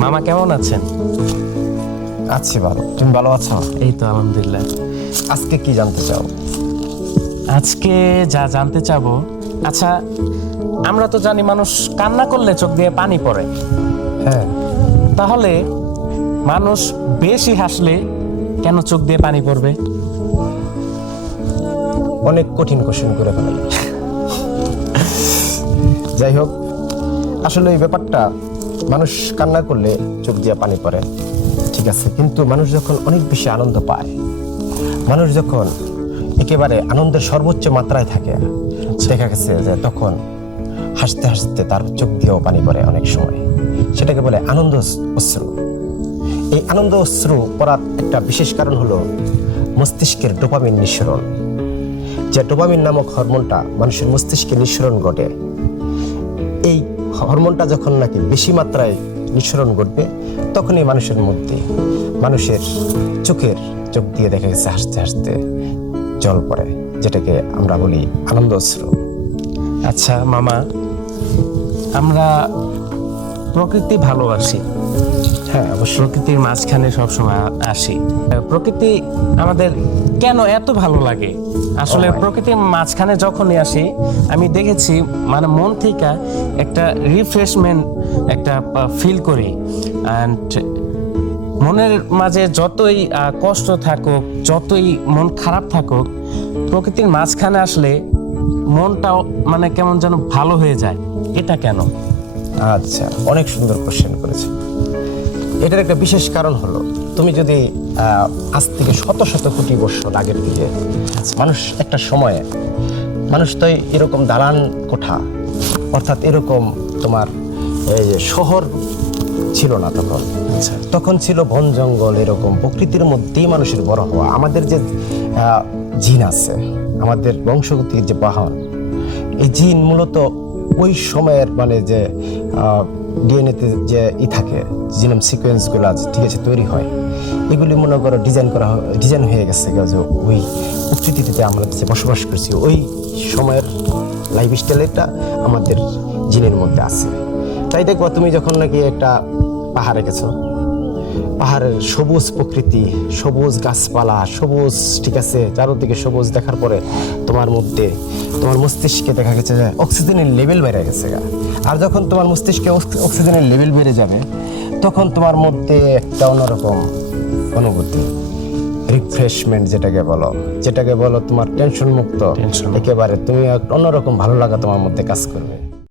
মামা কেমন আছেন? আছি ভালো। তুমি ভালো আছো? এই তো আলহামদুলিল্লাহ। আজকে কি জানতে চাও? আজকে যা জানতে চাবো, আচ্ছা আমরা তো জানি মানুষ কান্না করলে চোখ দিয়ে পানি পড়ে, হ্যাঁ, তাহলে মানুষ বেশি হাসলে কেন চোখ দিয়ে পানি পড়বে? অনেক কঠিন কোশ্চেন করে ফেলাই। যাই হোক, আসলে এই ব্যাপারটা, মানুষ কান্না করলে চোখ দিয়ে পানি পড়ে, ঠিক আছে, কিন্তু মানুষ যখন অনেক বেশি আনন্দ পায়, মানুষ যখন একেবারে আনন্দের সর্বোচ্চ মাত্রায় থাকে, দেখা গেছে যে তখন হাসতে হাসতে তার চোখ দিয়েও পানি পড়ে অনেক সময়। সেটাকে বলে আনন্দ অশ্রু। এই আনন্দ অশ্রু পড়ার একটা বিশেষ কারণ হলো মস্তিষ্কের ডোপামিন নিঃসরণ। যে ডোপামিন নামক হরমোনটা মানুষের মস্তিষ্কে নিঃসরণ ঘটে, এই হরমোনটা যখন নাকি বেশি মাত্রায় নিঃসরণ ঘটবে, তখনই মানুষের মধ্যে, মানুষের চোখ দিয়ে দেখা গেছে হাসতে হাসতে জল পড়ে, যেটাকে আমরা বলি আনন্দ অশ্রু। আচ্ছা মামা, আমরা প্রকৃতি ভালোবাসি, হ্যাঁ অবশ্যই। প্রকৃতির মাঝখানে সবসময় আসি। প্রকৃতি আমাদের কেন এত ভালো লাগে? আসলে প্রকৃতির মাঝখানে যখনই আসি, আমি দেখেছি মানে মন থেকে একটা রিফ্রেশমেন্ট একটা ফিল করি। অ্যান্ড মনের মাঝে যতই কষ্ট থাকুক, যতই মন খারাপ থাকুক, প্রকৃতির মাঝখানে আসলে মনটাও মানে কেমন যেন ভালো হয়ে যায়। এটা কেন? আচ্ছা, অনেক সুন্দর কোশ্চেন করেছে। এটার একটা বিশেষ কারণ হলো, তুমি যদি আজ থেকে শত শত কোটি বছর আগের দিকে, মানুষ একটা সময়ে, মানুষ তো এরকম দালান কোঠা, অর্থাৎ এরকম তোমার এই যে শহর ছিল না তখন। আচ্ছা, তখন ছিল বন জঙ্গল, এরকম প্রকৃতির মধ্যেই মানুষের বড় হওয়া। আমাদের যে জিন আছে, আমাদের বংশগতির যে বাহন, এই জিন মূলত ওই সময়ের মানে যে ডিএনএতে যে থাকে, জিনোম সিকোয়েন্সগুলো আছে, ঠিক আছে, তৈরি হয়, এগুলি মনে করো ডিজাইন হয়ে গেছে যে ওই প্রকৃতিতে আমরা যে বসবাস করছি, ওই সময়ের লাইফস্টাইলটা আমাদের জিনের মধ্যে আছে। তাই দেখবো তুমি যখন নাকি একটা পাহাড়ে গেছো, পাহাড়ের সবুজ প্রকৃতি, সবুজ গাছপালা, সবুজ, ঠিক আছে, চারদিকে সবুজ দেখার পরে তোমার মধ্যে, তোমার মস্তিষ্কে দেখা গেছে যে অক্সিজেনের লেভেল বেড়ে গেছে। আর যখন তোমার মস্তিষ্কে অক্সিজেনের লেভেল বেড়ে যাবে, তখন তোমার মধ্যে একটা অন্যরকম অনুভূতি, রিফ্রেশমেন্ট যেটাকে বলো তোমার টেনশন মুক্ত, একেবারে তুমি অন্যরকম ভালো লাগা তোমার মধ্যে কাজ করবে।